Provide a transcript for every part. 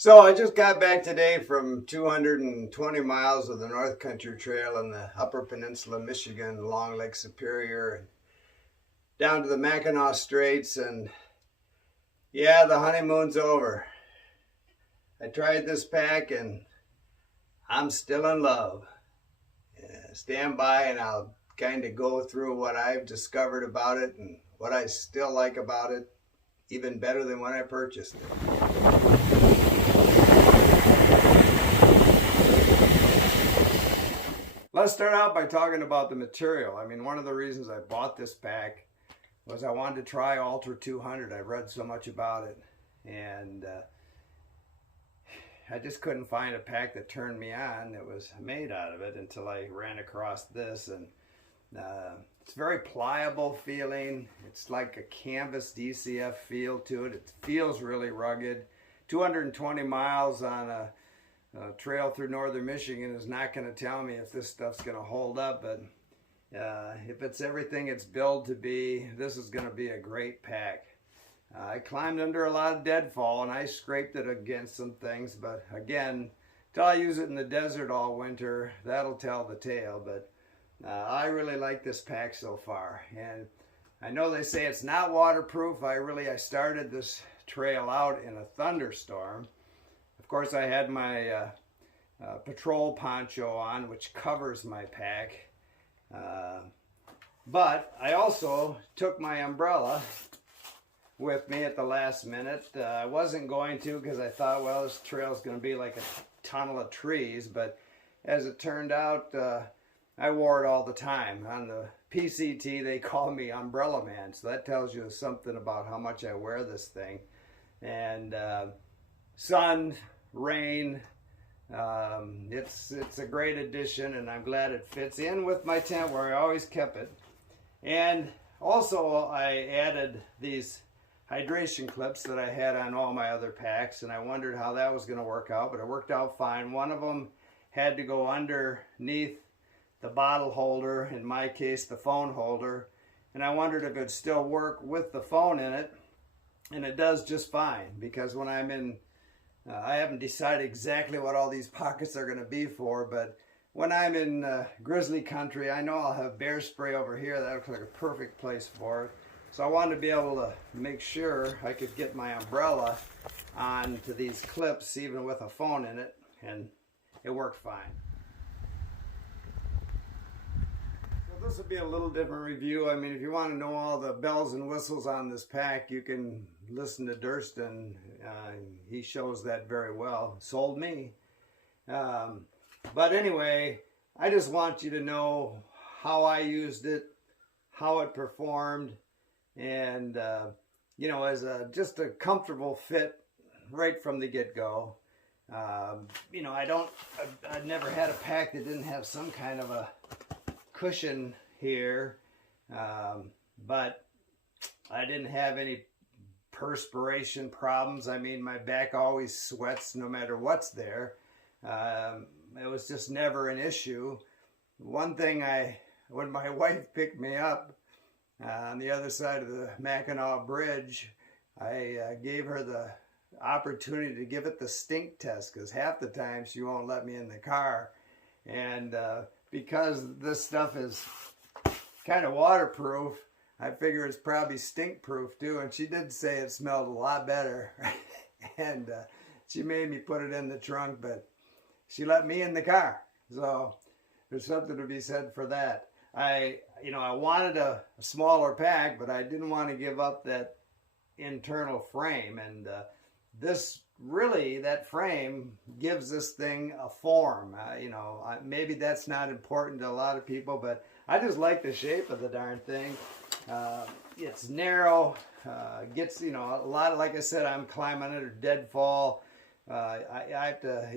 So I just got back today from 220 miles of the North Country Trail in the Upper Peninsula, Michigan, along Lake Superior, and down to the Mackinac Straits. And yeah, the honeymoon's over. I tried this pack and I'm still in love. Stand by and I'll kind of go through what I've discovered about it and what I still like about it, even better than when I purchased it. Let's start out by talking about the material. I mean, one of the reasons I bought this pack was I wanted to try Ultra 200. I've read so much about it, and I just couldn't find a pack that turned me on that was made out of it until I ran across this. And it's very pliable feeling. It's like a canvas DCF feel to it. It feels really rugged. 220 miles on a trail through northern Michigan is not going to tell me if this stuff's going to hold up, but if it's everything it's billed to be, this is going to be a great pack. I climbed under a lot of deadfall and I scraped it against some things, but again, till I use it in the desert all winter, that'll tell the tale. But I really like this pack so far, and I know they say it's not waterproof. I started this trail out in a thunderstorm. Of course, I had my patrol poncho on, which covers my pack. But I also took my umbrella with me at the last minute. I wasn't going to because I thought, well, this trail is going to be like a tunnel of trees. But as it turned out, I wore it all the time. On the PCT, they call me Umbrella Man. So that tells you something about how much I wear this thing. And sun, rain, it's a great addition, and I'm glad it fits in with my tent where I always kept it. And also I added these hydration clips that I had on all my other packs, and I wondered how that was going to work out, but it worked out fine. One of them had to go underneath the bottle holder, in my case the phone holder, and I wondered if it'd still work with the phone in it, and it does just fine, because when I'm in I haven't decided exactly what all these pockets are going to be for, but when I'm in grizzly country, I know I'll have bear spray over here. That looks like a perfect place for it. So I wanted to be able to make sure I could get my umbrella onto these clips even with a phone in it, and it worked fine. So this will be a little different review. I mean, if you want to know all the bells and whistles on this pack, you can listen to Durston. He shows that very well. Sold me. But anyway, I just want you to know how I used it, how it performed, and you know, as just a comfortable fit right from the get-go. You know, I've never had a pack that didn't have some kind of a cushion here, but I didn't have any perspiration problems. I mean, my back always sweats no matter what's there. It was just never an issue. One thing, when my wife picked me up on the other side of the Mackinac Bridge, I gave her the opportunity to give it the stink test, because half the time she won't let me in the car. And because this stuff is kind of waterproof, I figure it's probably stink proof too, and she did say it smelled a lot better. And she made me put it in the trunk, but she let me in the car. So there's something to be said for that. I wanted a smaller pack, but I didn't want to give up that internal frame, and that frame gives this thing a form. Maybe that's not important to a lot of people, but I just like the shape of the darn thing. It's narrow, gets, a lot of, like I said, I'm climbing under deadfall. I have to,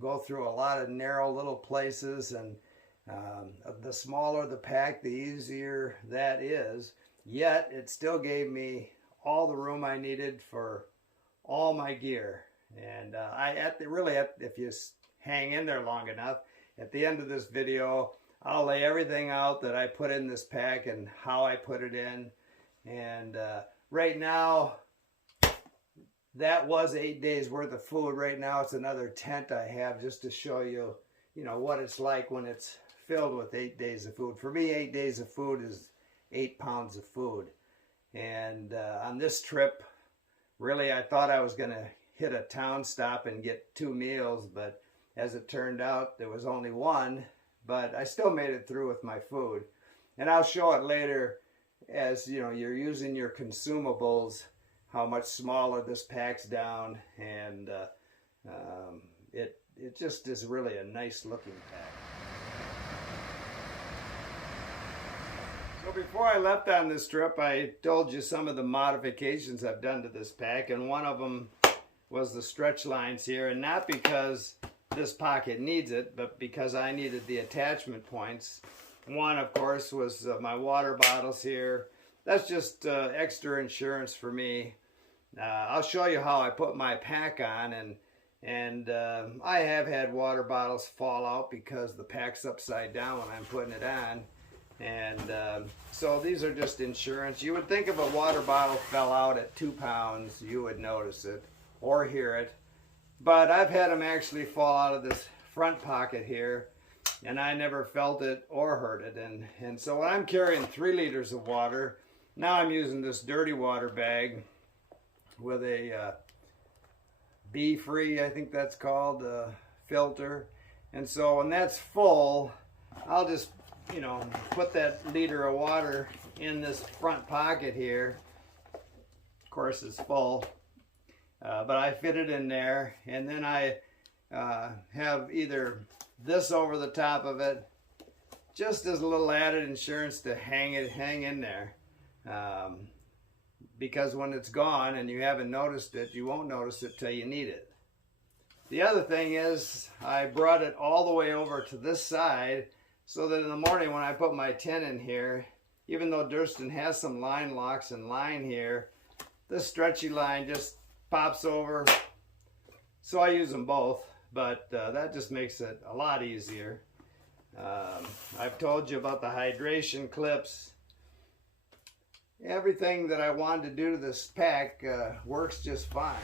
go through a lot of narrow little places, and the smaller the pack, the easier that is. Yet it still gave me all the room I needed for all my gear. And if you hang in there long enough, at the end of this video, I'll lay everything out that I put in this pack and how I put it in. And right now, that was 8 days worth of food. Right now it's another tent I have just to show you, you know, what it's like when it's filled with 8 days of food. For me, 8 days of food is 8 pounds of food. And on this trip, really, I thought I was going to hit a town stop and get 2 meals, but as it turned out, there was only one, but I still made it through with my food. And I'll show it later as, you know, you're using your consumables, how much smaller this packs down, and it just is really a nice looking pack. So before I left on this trip, I told you some of the modifications I've done to this pack, and one of them was the stretch lines here, and not because this pocket needs it, but because I needed the attachment points. One, of course, was my water bottles here. That's just extra insurance for me. I'll show you how I put my pack on, and I have had water bottles fall out because the pack's upside down when I'm putting it on. And so these are just insurance. You would think if a water bottle fell out at 2 pounds, you would notice it or hear it. But I've had them actually fall out of this front pocket here, and I never felt it or heard it. And so when I'm carrying 3 liters of water, now I'm using this dirty water bag with a bee-free, I think that's called, filter. And so when that's full, I'll just, you know, put that liter of water in this front pocket here. Of course, it's full, but I fit it in there, and then I have either this over the top of it, just as a little added insurance to hang in there. Because when it's gone and you haven't noticed it, you won't notice it till you need it. The other thing is I brought it all the way over to this side so that in the morning when I put my tent in here, even though Durston has some line locks and line here, this stretchy line just pops over. So I use them both, but that just makes it a lot easier. I've told you about the hydration clips. Everything that I wanted to do to this pack works just fine.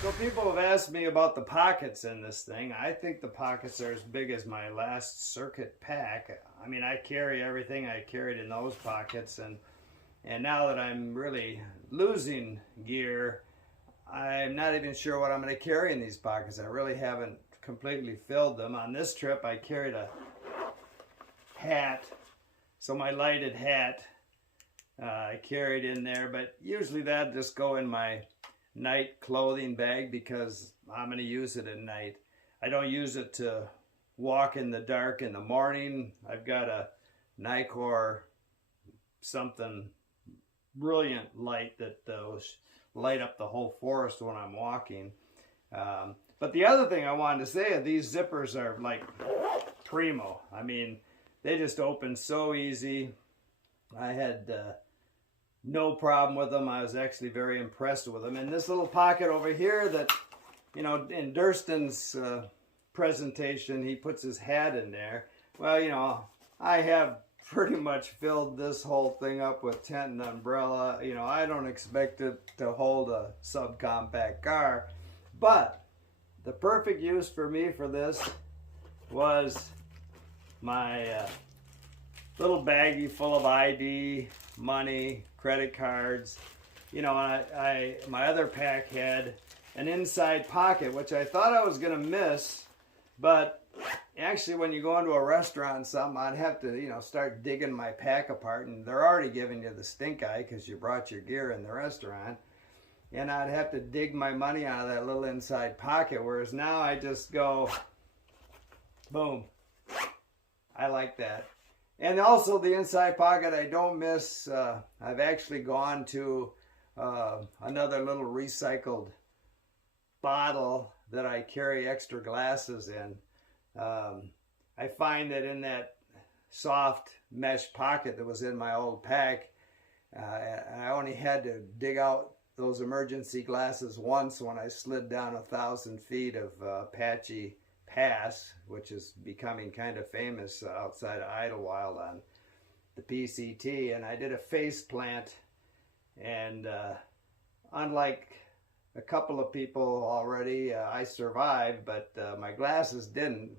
So people have asked me about the pockets in this thing. I think the pockets are as big as my last circuit pack. I mean, I carry everything I carried in those pockets, and now that I'm really losing gear, I'm not even sure what I'm going to carry in these pockets. I really haven't completely filled them. On this trip I carried a hat, so my lighted hat I carried in there, but usually that just go in my night clothing bag because I'm going to use it at night. I don't use it to walk in the dark in the morning. I've got a Nikkor something brilliant light that will light up the whole forest when I'm walking. But the other thing I wanted to say, these zippers are like primo. I mean, they just open so easy. I had no problem with them. I was actually very impressed with them. And this little pocket over here that, you know, in Durston's presentation, he puts his hat in there. Well, you know, I have pretty much filled this whole thing up with tent and umbrella. You know, I don't expect it to hold a subcompact car, but the perfect use for me for this was my little baggie full of ID, money, credit cards. You know, my other pack had an inside pocket, which I thought I was going to miss, but actually when you go into a restaurant or something, I'd have to, you know, start digging my pack apart, and they're already giving you the stink eye because you brought your gear in the restaurant. And I'd have to dig my money out of that little inside pocket, whereas now I just go, boom. I like that. And also the inside pocket I don't miss. I've actually gone to another little recycled bottle that I carry extra glasses in. I find that in that soft mesh pocket that was in my old pack, I only had to dig out those emergency glasses once when I slid down 1,000 feet of Apache Pass, which is becoming kind of famous outside of Idlewild the PCT, and I did a face plant, and unlike a couple of people already, I survived, but my glasses didn't.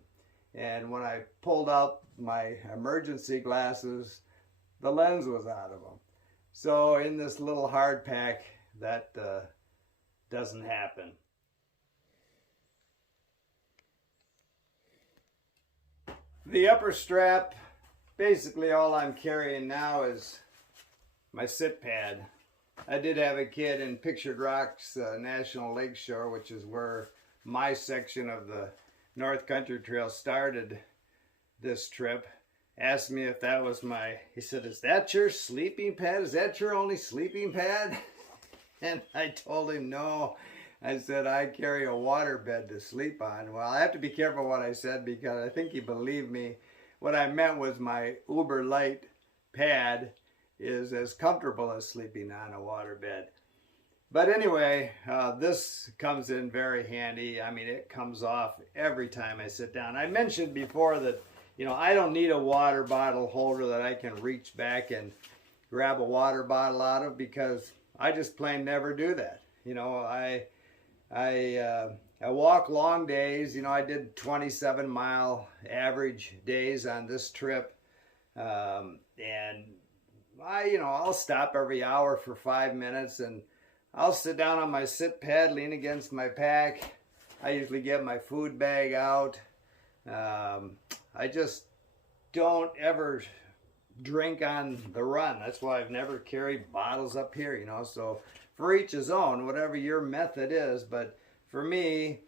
And when I pulled out my emergency glasses, the lens was out of them. So in this little hard pack, that doesn't happen. The upper strap, basically all I'm carrying now is my sit pad. I did have a kid in Pictured Rocks National Lakeshore, which is where my section of the North Country Trail started this trip, asked me if that was he said, "Is that your sleeping pad? Is that your only sleeping pad?" And I told him no. I said, "I carry a waterbed to sleep on." Well, I have to be careful what I said because I think he believed me. What I meant was my uber light pad is as comfortable as sleeping on a waterbed. But anyway, this comes in very handy. I mean, it comes off every time I sit down. I mentioned before that, you know, I don't need a water bottle holder that I can reach back and grab a water bottle out of, because I just plain never do that. You know, I walk long days. You know, I did 27-mile average days on this trip, and I'll stop every hour for 5 minutes, and I'll sit down on my sit pad, lean against my pack. I usually get my food bag out. I just don't ever drink on the run. That's why I've never carried bottles up here, you know. So for each his own, whatever your method is. But for me,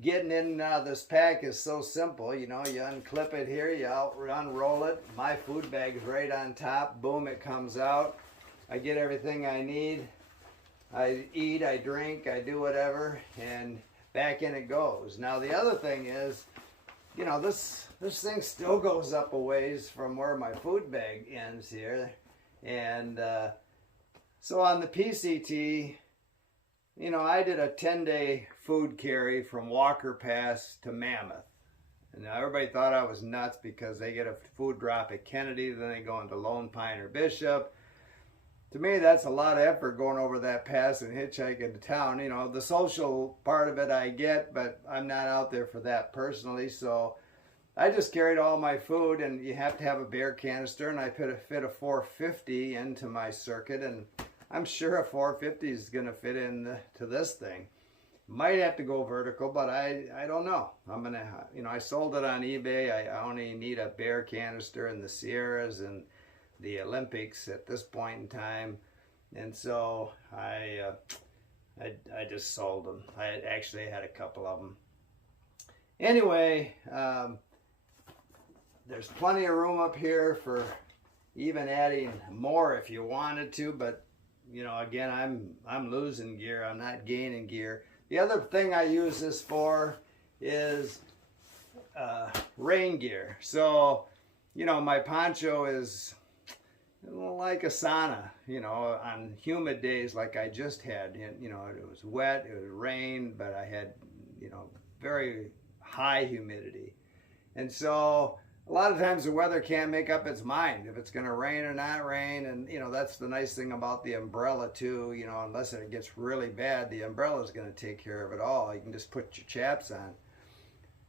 getting in and out of this pack is so simple. You know, you unclip it here, you unroll it. My food bag is right on top. Boom, it comes out. I get everything I need. I eat, I drink, I do whatever, and back in it goes. Now the other thing is, you know, this thing still goes up a ways from where my food bag ends here. And so on the PCT, you know, I did a 10-day food carry from Walker Pass to Mammoth. And now everybody thought I was nuts because they get a food drop at Kennedy, then they go into Lone Pine or Bishop. To me, that's a lot of effort going over that pass and hitchhiking to town. You know, the social part of it I get, but I'm not out there for that personally. So I just carried all my food, and you have to have a beer canister, and I fit a 450 into my circuit, and I'm sure a 450 is going to fit into this thing. Might have to go vertical, but I don't know. I'm going to, you know, I sold it on eBay. I only need a beer canister in the Sierras and the Olympics at this point in time, and so I just sold them. I actually had a couple of them. Anyway, there's plenty of room up here for even adding more if you wanted to, but you know, again, I'm losing gear. I'm not gaining gear. The other thing I use this for is rain gear. So, you know, my poncho is like a sauna, you know, on humid days like I just had. You know, it was wet, it was rain, but I had, you know, very high humidity. And so a lot of times the weather can't make up its mind if it's going to rain or not rain. And, you know, that's the nice thing about the umbrella too. You know, unless it gets really bad, the umbrella is going to take care of it all. You can just put your chaps on.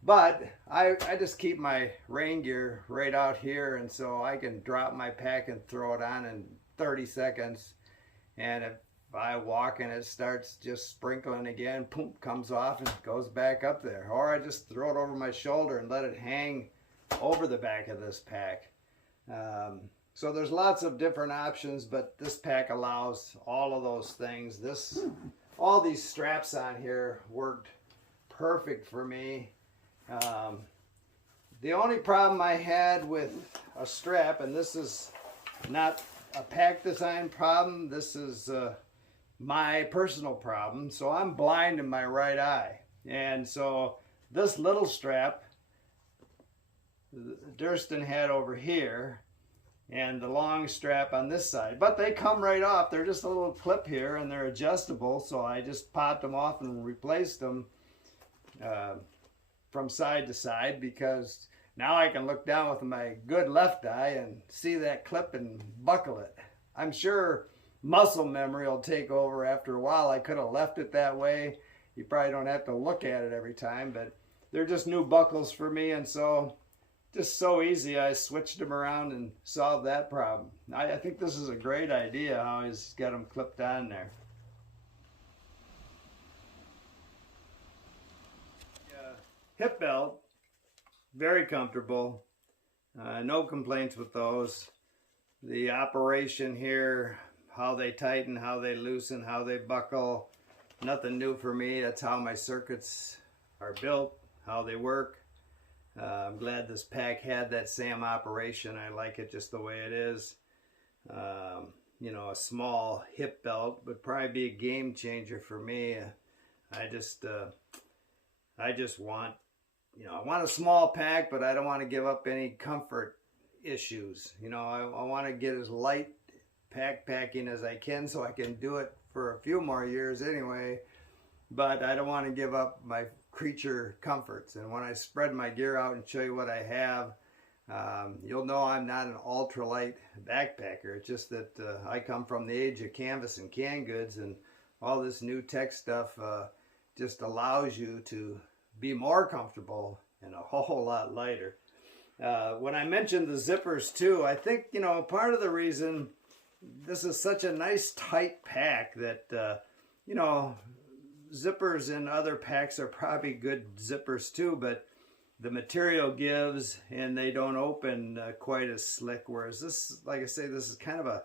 But I just keep my rain gear right out here, and so I can drop my pack and throw it on in 30 seconds. And if I walk and it starts just sprinkling again, boom, comes off and goes back up there. Or I just throw it over my shoulder and let it hang over the back of this pack. So there's lots of different options, but this pack allows all of those things. All these straps on here worked perfect for me. The only problem I had with a strap, and this is not a pack design problem, this is my personal problem. So I'm blind in my right eye, and so this little strap Durston had over here, and the long strap on this side, but they come right off. They're just a little clip here, and they're adjustable, so I just popped them off and replaced them from side to side, because Now I can look down with my good left eye and see that clip and buckle it. I'm sure muscle memory will take over after a while. I could have left it that way. You probably don't have to look at it every time, but they're just new buckles for me, and so just so easy. I switched them around and solved that problem. I think this is a great idea how he's got them clipped on there. Hip belt, very comfortable. No complaints with those. The operation here, how they tighten, how they loosen, how they buckle, nothing new for me. That's how my circuits are built, how they work. I'm glad this pack had that same operation. I like it just the way it is. You know, a small hip belt would probably be a game changer for me. I just want, you know, I want a small pack, but I don't want to give up any comfort issues. You know, I want to get as light packing as I can so I can do it for a few more years anyway, but I don't want to give up my creature comforts. And when I spread my gear out and show you what I have, you'll know I'm not an ultralight backpacker. It's just that I come from the age of canvas and canned goods, and all this new tech stuff just allows you to be more comfortable and a whole lot lighter. When I mentioned the zippers too, I think, you know, part of the reason this is such a nice tight pack that, you know, zippers in other packs are probably good zippers too, but the material gives and they don't open quite as slick, whereas this, like I say, this is kind of a,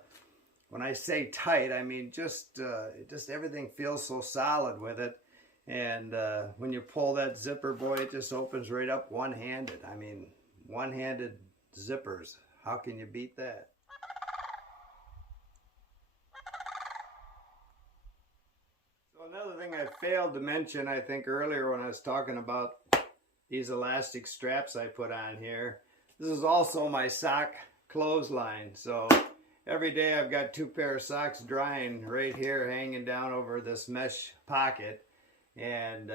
when I say tight, I mean just everything feels so solid with it. And when you pull that zipper, boy, it just opens right up one-handed. I mean, one-handed zippers. How can you beat that? So another thing I failed to mention, I think earlier when I was talking about these elastic straps I put on here, this is also my sock clothesline. So every day I've got 2 pairs of socks drying right here, hanging down over this mesh pocket. And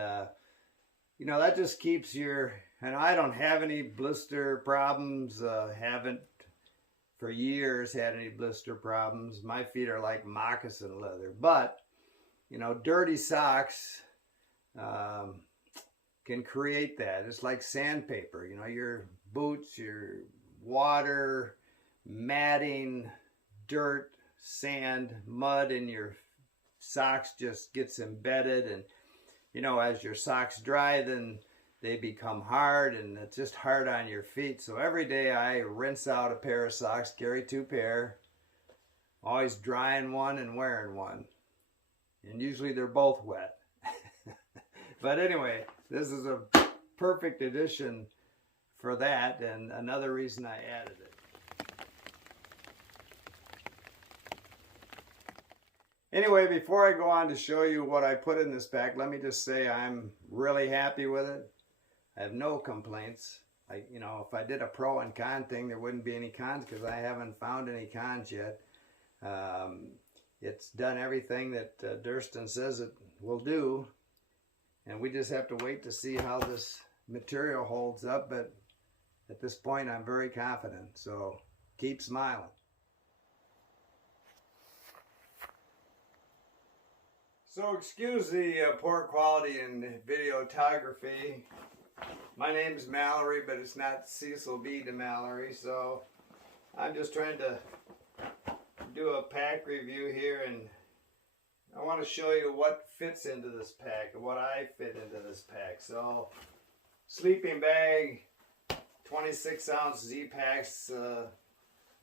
you know, that just keeps your, and I don't have any blister problems, haven't for years had any blister problems. My feet are like moccasin leather, but you know, dirty socks can create that. It's like sandpaper. You know, your boots, your water, matting, dirt, sand, mud in your socks just gets embedded, and you know, as your socks dry, then they become hard, and it's just hard on your feet. So every day I rinse out a pair of socks, carry 2 pair, always drying one and wearing one. And usually they're both wet. But anyway, this is a perfect addition for that, and another reason I added it. Anyway, before I go on to show you what I put in this pack, let me just say I'm really happy with it. I have no complaints. You know, if I did a pro and con thing, there wouldn't be any cons because I haven't found any cons yet. It's done everything that Durston says it will do, and we just have to wait to see how this material holds up. But at this point, I'm very confident. So keep smiling. So excuse the poor quality in videography. My name's Mallory, but it's not Cecil B. DeMallory, so I'm just trying to do a pack review here, and I want to show you what fits into this pack and what I fit into this pack. So, sleeping bag, 26-ounce Z-Packs,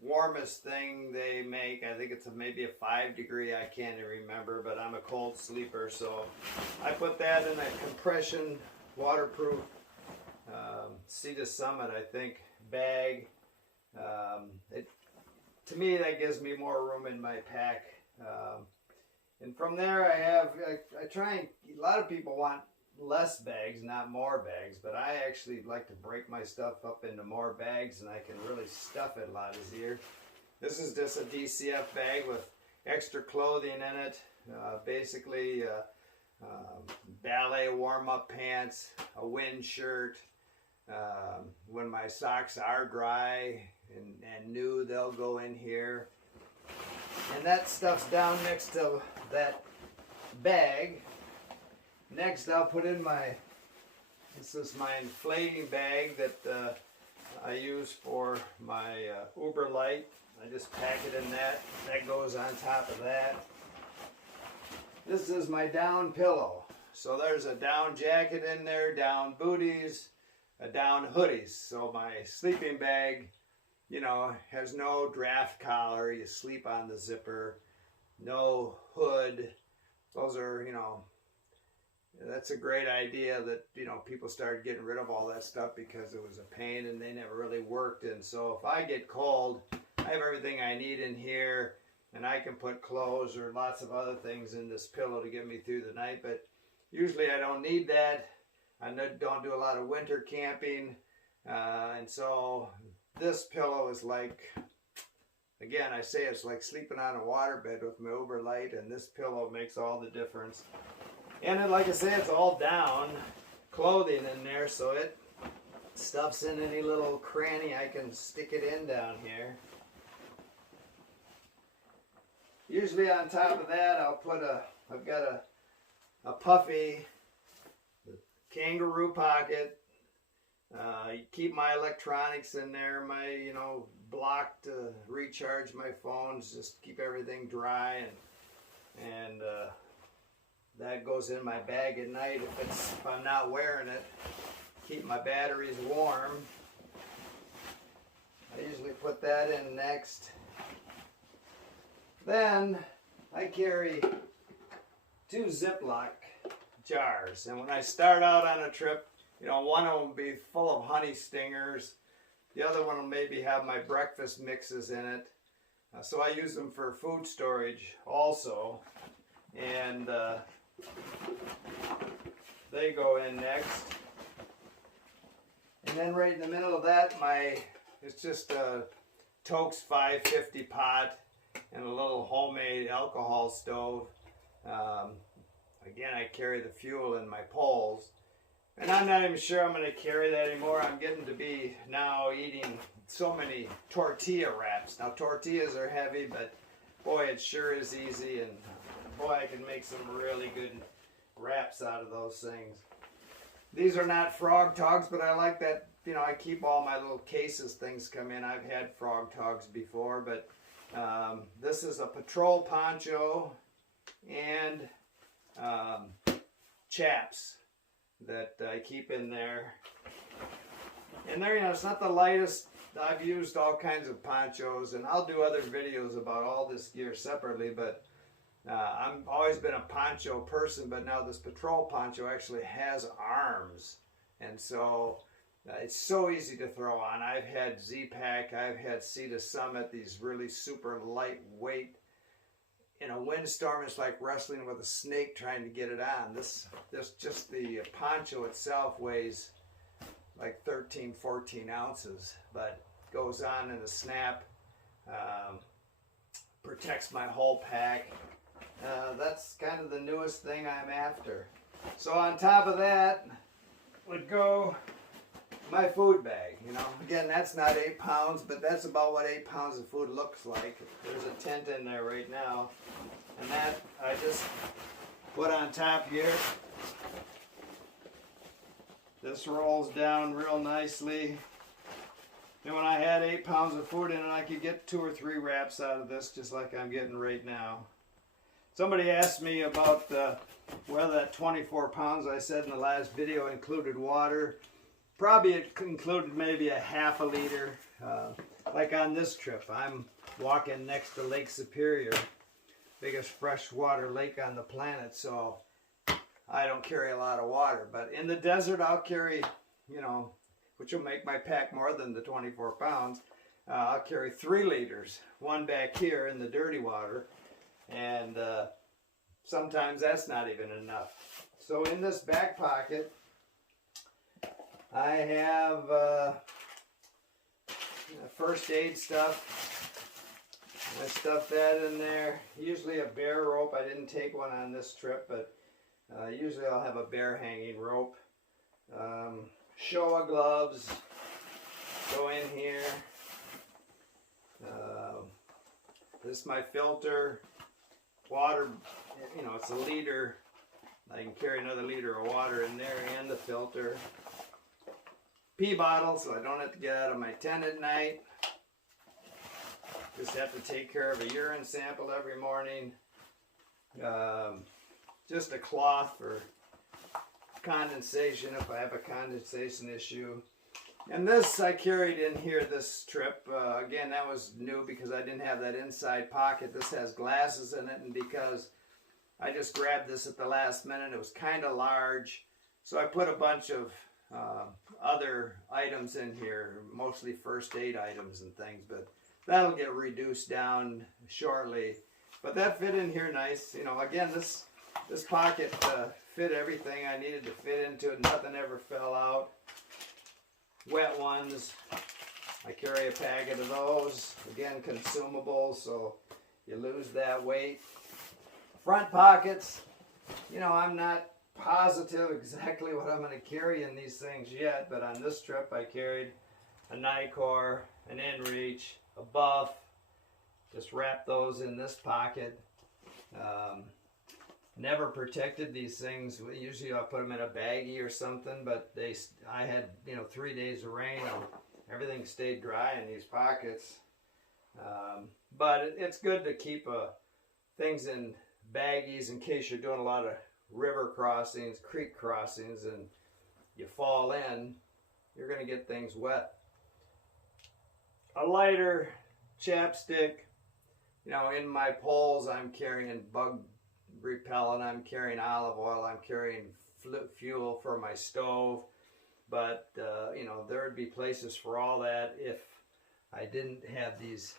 warmest thing they make. I think it's maybe a 5 degree, I can't even remember, but I'm a cold sleeper, so I put that in a compression waterproof Sea to Summit, I think, bag. To me, that gives me more room in my pack. And from there I try and, a lot of people want less bags, not more bags, but I actually like to break my stuff up into more bags, and I can really stuff it a lot easier. This is just a DCF bag with extra clothing in it, basically ballet warm-up pants, a wind shirt, When my socks are dry and new, they'll go in here. And that stuff's down next to that bag. Next, I'll put in this is my inflating bag that I use for my Uber light. I just pack it in that. That goes on top of that. This is my down pillow. So there's a down jacket in there, down booties, a down hoodies. So my sleeping bag, you know, has no draft collar. You sleep on the zipper. No hood. Those are, you know, that's a great idea that, you know, people started getting rid of all that stuff because it was a pain and they never really worked. And so if I get cold, I have everything I need in here, and I can put clothes or lots of other things in this pillow to get me through the night. But usually I don't need that. I don't do a lot of winter camping. And so this pillow is like, again, I say it's like sleeping on a waterbed with my Uber light, and this pillow makes all the difference. And it, like I say, it's all down clothing in there, so it stuffs in any little cranny I can stick it in down here. Usually on top of that, I've got a puffy kangaroo pocket. Keep my electronics in there, my, you know, block to recharge my phones, just keep everything dry, and that goes in my bag at night if I'm not wearing it. Keep my batteries warm. I usually put that in next. Then I carry 2 Ziploc jars, and when I start out on a trip, you know, one of them will be full of honey stingers. The other one will maybe have my breakfast mixes in it. So I use them for food storage also. And they go in next. And then right in the middle of that, it's just a Tokes 550 pot and a little homemade alcohol stove. Again, I carry the fuel in my poles. And I'm not even sure I'm going to carry that anymore. I'm getting to be now eating so many tortilla wraps. Now, tortillas are heavy, but boy, it sure is easy. And boy, I can make some really good wraps out of those things. These are not frog togs, but I like that, you know, I keep all my little cases things come in. I've had frog togs before, but this is a patrol poncho and chaps that I keep in there. And there, you know, it's not the lightest. I've used all kinds of ponchos, and I'll do other videos about all this gear separately, but I've always been a poncho person, but now this patrol poncho actually has arms, and so it's so easy to throw on. I've had Z-Pack, I've had Sea to Summit, these really super lightweight. In a windstorm, it's like wrestling with a snake trying to get it on. This just the poncho itself weighs like 13, 14 ounces, but goes on in a snap, protects my whole pack. That's kind of the newest thing I'm after. So on top of that would go my food bag. You know, again, that's not 8 pounds, but that's about what 8 pounds of food looks like. There's a tent in there right now, and that I just put on top here. This rolls down real nicely. And when I had 8 pounds of food in it, I could get 2 or 3 wraps out of this, just like I'm getting right now. Somebody asked me about whether that 24 pounds I said in the last video included water. Probably it included maybe a half a liter. Like on this trip, I'm walking next to Lake Superior, biggest freshwater lake on the planet, so I don't carry a lot of water. But in the desert, I'll carry, you know, which will make my pack more than the 24 pounds. I'll carry 3 liters, one back here in the dirty water, and sometimes that's not even enough. So in this back pocket, I have first aid stuff. I stuff that in there. Usually a bear rope. I didn't take one on this trip, but usually I'll have a bear hanging rope. Showa gloves go in here. This is my filter. Water, you know, it's a liter. I can carry another liter of water in there and the filter. Pee bottle, so I don't have to get out of my tent at night. Just have to take care of a urine sample every morning. Just a cloth for condensation if I have a condensation issue. And this I carried in here this trip. Again, that was new because I didn't have that inside pocket. This has glasses in it, and because I just grabbed this at the last minute, it was kind of large. So I put a bunch of other items in here, mostly first aid items and things, but that'll get reduced down shortly. But that fit in here nice. You know, again, this pocket fit everything I needed to fit into it. Nothing ever fell out. Wet ones, I carry a packet of those. Again, consumable, so you lose that weight. Front pockets, you know, I'm not positive exactly what I'm going to carry in these things yet, but on this trip I carried a Nicor, an inReach, a buff. Just wrap those in this pocket. Never protected these things. Usually I put them in a baggie or something, but I had, you know, 3 days of rain and everything stayed dry in these pockets. But it's good to keep things in baggies in case you're doing a lot of river crossings, creek crossings, and you fall in, you're going to get things wet. A lighter, chapstick. You know, in my poles I'm carrying bug repellent, I'm carrying olive oil, I'm carrying fuel for my stove. But, you know, there would be places for all that if I didn't have these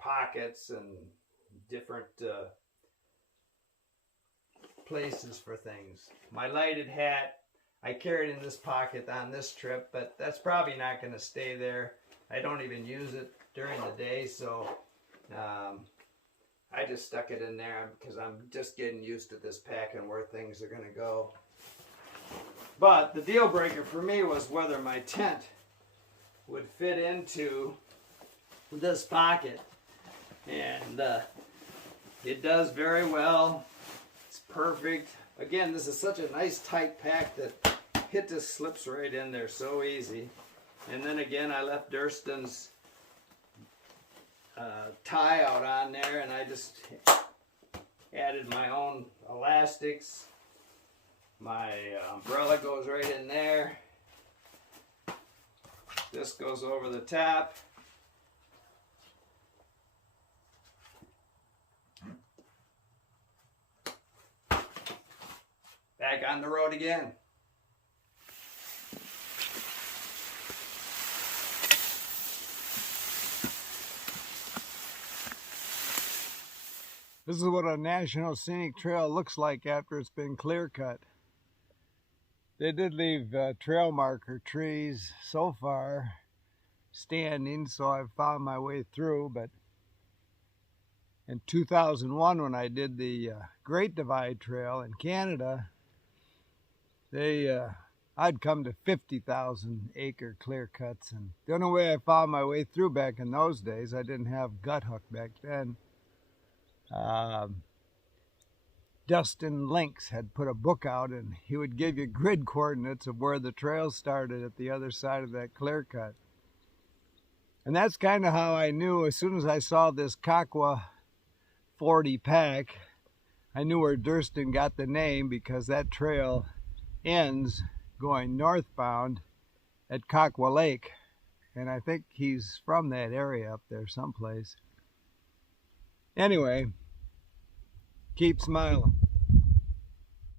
pockets and different places for things. My lighted hat, I carried in this pocket on this trip, but that's probably not going to stay there. I don't even use it during the day, so I just stuck it in there because I'm just getting used to this pack and where things are going to go. But the deal breaker for me was whether my tent would fit into this pocket. And it does very well. It's perfect. Again, this is such a nice tight pack that it just slips right in there so easy. And then again, I left Durston's tie out on there, and I just added my own elastics. My umbrella goes right in there. This goes over the top. Back on the road again. This is what a national scenic trail looks like after it's been clear cut. They did leave trail marker trees so far standing, so I've found my way through. But in 2001, when I did the Great Divide Trail in Canada, I'd come to 50,000 acre clear cuts, and the only way I found my way through back in those days, I didn't have gut hook back then. Dustin Lynx had put a book out, and he would give you grid coordinates of where the trail started at the other side of that clear cut. And that's kind of how I knew. As soon as I saw this Kakwa 40 pack, I knew where Durston got the name, because that trail ends going northbound at Kakwa Lake, and I think he's from that area up there someplace. Anyway, keep smiling.